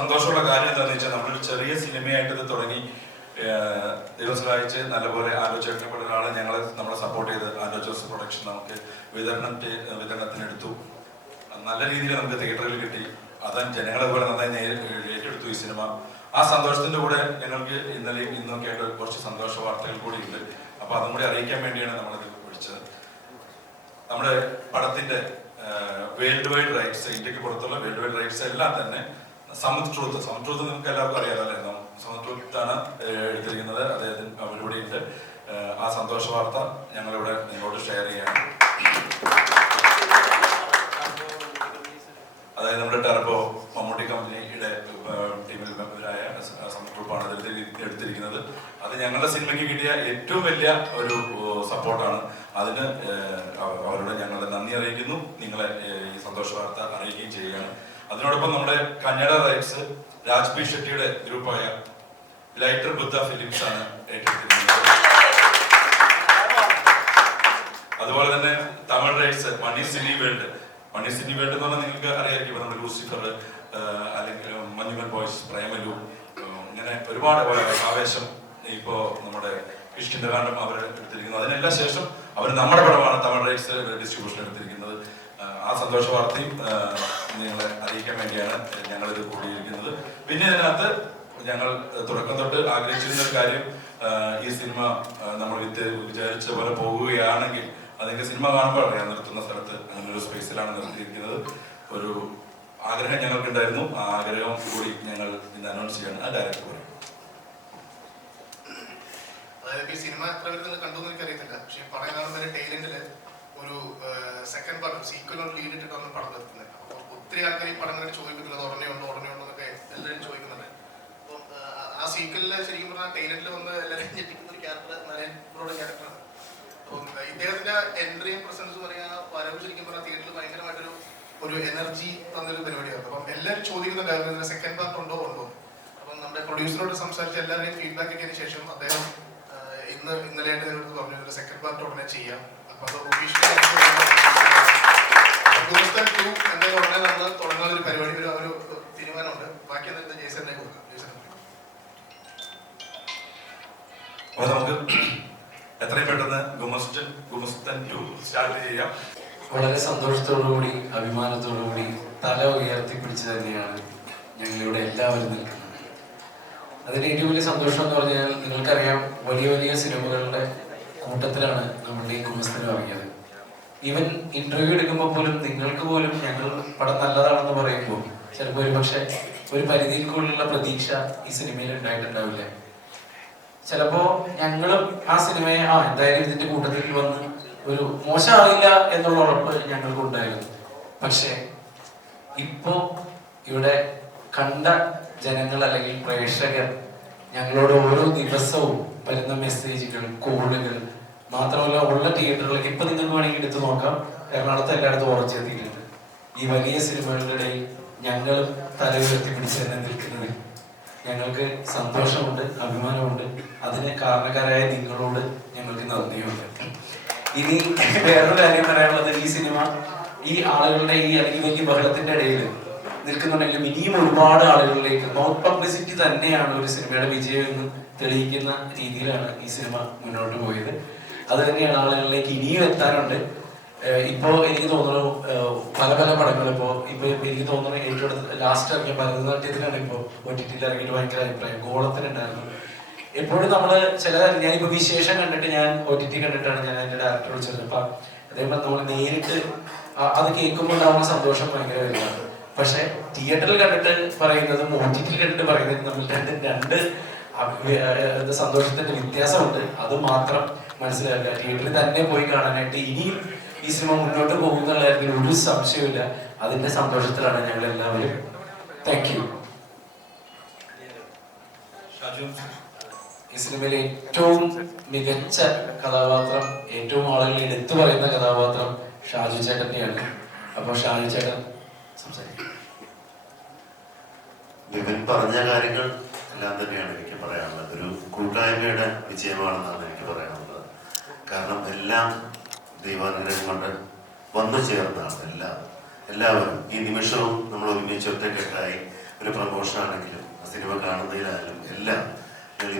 സന്തോഷമുള്ള കാര്യം എന്താണെന്ന് വെച്ചാൽ നമ്മളൊരു ചെറിയ സിനിമയായിട്ട് ഇത് തുടങ്ങി ദിവസം നല്ലപോലെ ആലോചിക്കപ്പെട്ട ഒരാളെ ഞങ്ങളെ നമ്മളെ സപ്പോർട്ട് ചെയ്ത് ആലോചോസ് പ്രൊഡക്ഷൻ നമുക്ക് വിതരണം വിതരണത്തിനെടുത്തു. നല്ല രീതിയിൽ നമുക്ക് തിയേറ്ററിൽ കിട്ടി. അതാണ് ജനങ്ങളെ പോലെ നന്നായി ഏറ്റെടുത്തു ഈ സിനിമ. ആ സന്തോഷത്തിന്റെ കൂടെ ഞങ്ങൾക്ക് ഇന്നലെയും ഇന്നും കേട്ട കുറച്ച് സന്തോഷ വാർത്തകൾ കൂടി ഉണ്ട്. അപ്പൊ അതും കൂടി അറിയിക്കാൻ വേണ്ടിയാണ് നമ്മളിത് വിളിച്ചത്. നമ്മുടെ പടത്തിന്റെ വേൾഡ് വൈഡ് റൈറ്റ്സ് ഇന്ത്യയ്ക്ക് പുറത്തുള്ള വേൾഡ് വൈഡ് റൈറ്റ്സ് എല്ലാം തന്നെ സമുദ് ട്രൂത്ത് നിങ്ങൾക്ക് എല്ലാവർക്കും അറിയാമല്ലോ ഏഹ്, എടുത്തിരിക്കുന്നത്. അദ്ദേഹത്തിന് അവരിവിടെ ഉണ്ട്. ആ സന്തോഷ വാർത്ത ഞങ്ങളിവിടെ നിങ്ങളോട് ഷെയർ ചെയ്യാണ്. അതായത് നമ്മുടെ ടെർബോ മമ്മൂട്ടി കമ്പനിയുടെ ടീമിൽ മെമ്പറായ സമുദ് ഗ്രൂപ്പാണ് അത് എടുത്തി- എടുത്തിരിക്കുന്നത്. അത് ഞങ്ങളുടെ സിനിമയ്ക്ക് കിട്ടിയ ഏറ്റവും വലിയ ഒരു സപ്പോർട്ടാണ്. അതിന് അവരോട് ഞങ്ങളുടെ നന്ദി അറിയിക്കുന്നു. നിങ്ങളെ ഈ സന്തോഷ വാർത്ത അറിയിക്കുകയും ചെയ്യുകയാണ്. അതിനോടൊപ്പം നമ്മുടെ കന്നഡ റൈറ്റ്സ് രാജ്ബി ഷെട്ടിയുടെ ഗ്രൂപ്പായ ലൈറ്റർ ബുദ്ധ ഫിലിംസ് ആണ് അതുപോലെ തന്നെ Tamil rights Mani cine world. Mani cine world എന്ന് പറഞ്ഞാൽ നിങ്ങൾക്ക് അറിയായിരിക്കും. നമ്മുടെ ലൂസിഫർ അല്ലെങ്കിൽ മഞ്ഞുമൽ ബോയ്സ് പ്രേമലു ഇങ്ങനെ ഒരുപാട് ആവേശം ഇപ്പോ നമ്മുടെ ഇഷ്ടിന്ദകാന്ഡം അവർ എടുത്തിരിക്കുന്നത്. അതിനെല്ലാം ശേഷം അവർ നമ്മുടെ പടമാണ് തമിഴ് റൈറ്റ്സ് ഡിസ്ട്രിബ്യൂഷൻ എടുത്തിരിക്കുന്നത്. ആ സന്തോഷ വാർത്തയും നിങ്ങളെ അറിയിക്കാൻ വേണ്ടിയാണ് ഞങ്ങൾ ഇത് കൂടിയിരിക്കുന്നത്. പിന്നെ ഇതിനകത്ത് ഞങ്ങൾ തുടക്കം തൊട്ട് ആഗ്രഹിച്ചിരുന്ന ഒരു കാര്യം ഈ സിനിമ നമ്മൾ വിത്ത് വിചാരിച്ച പോലെ പോകുകയാണെങ്കിൽ അതിന്റെ സിനിമ കാണുമ്പോൾ അറിയാം നിർത്തുന്ന സ്ഥലത്ത് അങ്ങനെ ഒരു സ്പേസിലാണ് നിർത്തിയിരിക്കുന്നത്. ഒരു ആഗ്രഹം ഞങ്ങൾക്കുണ്ടായിരുന്നു. ആ ആഗ്രഹം കൂടി ഞങ്ങൾ ഇന്ന് അനൗൺസ് ചെയ്യണം. ആ ഡയറക്ടർ പറയും അതായത് ഈ സിനിമ എത്ര പേര് കണ്ടു എന്ന് എനിക്കറിയത്തില്ല. പക്ഷെ പറയുന്ന പടം ഒരു സെക്കൻഡ് പാർട്ട് സീക്വൽ ലീഡ് ഇട്ടിട്ടാണ് പടം നിർത്തുന്നത്. ഒത്തിരി ആൾക്കാർ ഈ പടങ്ങളിൽ ചോദിക്കുന്നില്ല ഉടനെയുണ്ടോ ഉടനെ ഉണ്ടോ ഉടനെ ഉണ്ടോ എന്നൊക്കെ എല്ലാവരും ചോദിക്കുന്നുണ്ട്. അപ്പം ആ സീക്വലിൽ ശരിക്കും പറഞ്ഞാൽ ടൈലറ്റിൽ വന്ന് എല്ലാവരും ഞെട്ടിക്കുന്ന ഒരു ക്യാരക്ടർ നരേന്ദ്രയുടെ ക്യാരക്ടറാണ് അപ്പം ഇദ്ദേഹത്തിന്റെ എൻട്രിയും പ്രസൻസും പറയാ വരവ് ശരിക്കും പറഞ്ഞാൽ തിയേറ്ററിൽ ഭയങ്കരമായിട്ടൊരു ഒരു എനർജി തന്നൊരു പരിപാടിയാണ്. അപ്പം എല്ലാവരും ചോദിക്കുന്നുണ്ടായിരുന്നു ഇതിന്റെ സെക്കൻഡ് പാർട്ട് ഉണ്ടോ ഉണ്ടോ? അപ്പം നമ്മുടെ പ്രൊഡ്യൂസറോട് സംസാരിച്ച് എല്ലാവരുടെയും ഫീഡ്ബാക്ക് ഒക്കെ ശേഷം അദ്ദേഹം ഇന്ന് ഇന്നലെയായിട്ട് പറഞ്ഞു സെക്കൻഡ് പാർട്ട് ഉടനെ ചെയ്യാം. അപ്പൊ അത് ഒഫീഷ്യലായിട്ട് ടു എന്തായാലും ഉടനെ നമ്മൾ തുടങ്ങാൻ ഒരു പരിപാടി ഒരു ഒരു തീരുമാനമുണ്ട്. ബാക്കി എന്തായാലും ജേസനെ കൊടുക്കാം. ജേസനെ അപ്പൊ നമുക്ക് എത്രയും പെട്ടെന്ന് ഗുമസ്റ്റൻ ഗുമസ്തൻ ടു സ്റ്റാർട്ട് ചെയ്യാം. വളരെ സന്തോഷത്തോടുകൂടി അഭിമാനത്തോടുകൂടി തല ഉയർത്തിപ്പിടിച്ച് തന്നെയാണ് ഞങ്ങളിവിടെ എല്ലാവരും നിൽക്കുന്നത്. അതിന് ഏറ്റവും വലിയ സന്തോഷം എന്ന് പറഞ്ഞാൽ നിങ്ങൾക്കറിയാം വലിയ വലിയ സിനിമകളുടെ കൂട്ടത്തിലാണ് നമ്മളുടെ ഈ കുമസ്തനം ഇറങ്ങിയത്. ഈവൻ ഇന്റർവ്യൂ എടുക്കുമ്പോൾ പോലും നിങ്ങൾക്ക് പോലും ഞങ്ങൾ പടം നല്ലതാണെന്ന് പറയുമ്പോൾ ചിലപ്പോൾ ഒരു പക്ഷെ ഒരു പരിധിയിൽ കൂടുതലുള്ള പ്രതീക്ഷ ഈ സിനിമയിൽ ഉണ്ടായിട്ടുണ്ടാവില്ല. ചിലപ്പോ ഞങ്ങളും ആ സിനിമയെ ആ എന്തായാലും ഇതിന്റെ കൂട്ടത്തിൽ വന്ന് ഒരു മോശമാകില്ല എന്നുള്ള ഉറപ്പ് ഞങ്ങൾക്ക് ഉണ്ടായിരുന്നു. പക്ഷേ ഇപ്പോ ഇവിടെ കണ്ട ജനങ്ങൾ അല്ലെങ്കിൽ പ്രേക്ഷകർ ഞങ്ങളോട് ഓരോ ദിവസവും വരുന്ന മെസ്സേജുകൾ കോളുകൾ മാത്രമല്ല ഉള്ള തിയേറ്ററുകൾ ഇപ്പൊ നിങ്ങൾക്ക് വേണമെങ്കിൽ എടുത്തു നോക്കാം. എറണാകുളത്ത് എല്ലായിടത്തും ഉറച്ചെത്തിയിട്ടുണ്ട് ഈ വലിയ സിനിമകളുടെ ഇടയിൽ ഞങ്ങളും തല ഉയർത്തി തന്നെ നിൽക്കുന്നത് ഞങ്ങൾക്ക് സന്തോഷമുണ്ട് അഭിമാനമുണ്ട്. അതിന് കാരണക്കാരായ നിങ്ങളോട് ഞങ്ങൾക്ക് നന്ദിയുണ്ട്. ഇനി വേറൊരു കാര്യം പറയാനുള്ളത് ഈ സിനിമ ഈ ആളുകളുടെ ഈ അല്ലെങ്കിൽ വലിയ ബഹളത്തിന്റെ ഇടയിൽ നിൽക്കുന്നുണ്ടെങ്കിലും ഇനിയും ഒരുപാട് ആളുകളിലേക്ക് മൗത്ത് പബ്ലിസിറ്റി തന്നെയാണ് ഒരു സിനിമയുടെ വിജയം എന്ന് തെളിയിക്കുന്ന രീതിയിലാണ് ഈ സിനിമ മുന്നോട്ട് പോയത്. അത് തന്നെയാണ് ആളുകളിലേക്ക് ഇനിയും എത്താനുണ്ട്. ഇപ്പോ എനിക്ക് തോന്നുന്നു പല പല പടങ്ങൾ ഇപ്പോ ഇപ്പൊ എനിക്ക് തോന്നുന്നു ഏറ്റവും ലാസ്റ്റ് ഇറങ്ങിയ ഭരതനാട്യത്തിനാണ് ഇപ്പോ ഒ ടി ഇറങ്ങിയിട്ട് ഭയങ്കര അഭിപ്രായം. ഗോളത്തിനുണ്ടായിരുന്നു. എപ്പോഴും നമ്മൾ ചില ഞാനിപ്പോ വിശേഷം കണ്ടിട്ട് ഞാൻ ഒ ടി ടി കണ്ടിട്ടാണ് ഞാൻ എന്റെ ഡയറക്ടർ വിളിച്ചത്. അപ്പൊ അതേപോലെ നമ്മൾ നേരിട്ട് അത് കേൾക്കുമ്പോൾ ഉണ്ടാവുന്ന സന്തോഷം ഭയങ്കര വലുതാണ്. പക്ഷെ തിയേറ്ററിൽ കണ്ടിട്ട് പറയുന്നതും ഒ ടി ടിയിൽ കണ്ടിട്ട് പറയുന്നതും തമ്മിൽ രണ്ട് രണ്ട് സന്തോഷത്തിന്റെ വ്യത്യാസമുണ്ട്. അത് മാത്രം മനസ്സിലാക്കുക തിയേറ്ററിൽ തന്നെ പോയി കാണാനായിട്ട് ഇനിയും ഈ സിനിമ മുന്നോട്ട് കാര്യത്തിൽ ഒരു സംശയമില്ല അതിന്റെ സന്തോഷത്തിലാണ് ഞങ്ങൾ എല്ലാവരും താങ്ക് യു ഷാജു. ഈ സിനിമയിലെ ഏറ്റവും മികച്ച കഥാപാത്രം ഏറ്റവും ആളുകൾ എടുത്തു പറയുന്ന കഥാപാത്രം ഷാജു ചേട്ടന്റെയാണ് അപ്പൊ ഷാജു ചേട്ടൻ സംസാരിക്കും. വിപിൻ പറഞ്ഞ കാര്യങ്ങൾ എല്ലാം തന്നെയാണ് എനിക്ക് പറയാനുള്ളത്. ഒരു കൂട്ടായ്മയുടെ വിജയമാണെന്നാണ് എനിക്ക് പറയാനുള്ളത്. കാരണം എല്ലാം ദൈവാനുഗ്രഹം കൊണ്ട് വന്നു ചേർന്നതാണ് എല്ലാം എല്ലാവരും. ഈ നിമിഷവും നമ്മൾ ഒരുമിച്ച് ഒറ്റക്കെട്ടായി ഒരു പ്രമോഷൻ ആണെങ്കിലും സിനിമ കാണുന്നതിലായാലും എല്ലാം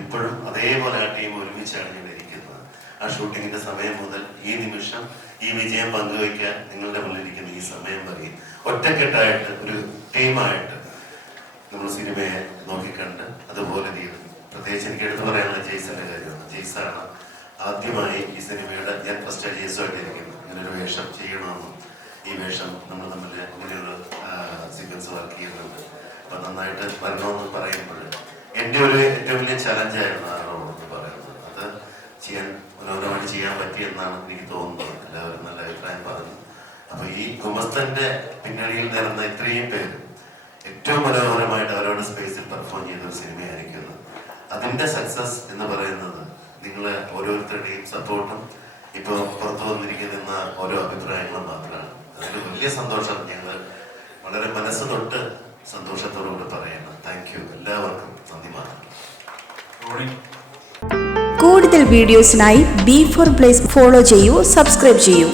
ഇപ്പോഴും അതേപോലെ ആ ടീം ഒരുമിച്ചാണ് ഞങ്ങൾ ഇരിക്കുന്നത്. ആ ഷൂട്ടിങ്ങിന്റെ സമയം മുതൽ ഈ നിമിഷം ഈ വിജയം പങ്കുവയ്ക്കാൻ നിങ്ങളുടെ മുന്നിലിരിക്കുന്ന ഈ സമയം വരെ ഒറ്റക്കെട്ടായിട്ട് ഒരു ടീമായിട്ട് നമ്മൾ സിനിമയെ നോക്കിക്കണ്ട്. അതുപോലെ ചെയ്തു പ്രത്യേകിച്ച് എനിക്ക് എടുത്തു പറയാനുള്ള ജെയ്സന്റെ കാര്യമാണ്. ജെയ്സാണ് ആദ്യമായി ഈ സിനിമയുടെ ഞാൻ ഫസ്റ്റ് ജെയ്സുമായിട്ട് ഇരിക്കുന്നു ഇങ്ങനൊരു വേഷം ചെയ്യണമെന്നും ഈ വേഷം നമ്മൾ തമ്മിൽ ഇങ്ങനെയുള്ള സീക്വൻസ് വർക്ക് ചെയ്യുന്നുണ്ട്. അപ്പൊ നന്നായിട്ട് വരണമെന്ന് പറയുമ്പോൾ എന്റെ ഒരു ഏറ്റവും വലിയ ചലഞ്ചായിരുന്നു ആ റോൾ എന്ന് പറയുന്നത്. അത് ചെയ്യാൻ മനോഹരമായിട്ട് ചെയ്യാൻ പറ്റിയെന്നാണ് എനിക്ക് തോന്നുന്നത്. എല്ലാവരും നല്ല അഭിപ്രായം പറഞ്ഞു. അപ്പൊ ഈ കുമസ്തന്റെ പിന്നണിയിൽ നിറഞ്ഞ ഇത്രയും പേര് ഏറ്റവും മനോഹരമായിട്ട് അവരോട് സ്പേസിൽ പെർഫോം ചെയ്ത ഒരു സിനിമയായിരിക്കുന്നത് അതിന്റെ സക്സസ് എന്ന് പറയുന്നത് നിങ്ങളെ ഓരോരുത്തരുടെയും സപ്പോർട്ടും ഇപ്പൊ പുറത്തു വന്നിരിക്കുന്ന ഓരോ അഭിപ്രായങ്ങളും മാത്രമാണ്. അതിന് വലിയ സന്തോഷം ഞങ്ങൾ വളരെ മനസ്സ് തൊട്ട് സന്തോഷത്തോടുകൂടി പറയുന്നു. താങ്ക് യു എല്ലാവർക്കും നന്ദി മാത്രം. കൂടുതൽ വീഡിയോസിനായി ബി ഫോർ പ്ലേസ് ഫോളോ ചെയ്യൂ സബ്സ്ക്രൈബ് ചെയ്യൂ.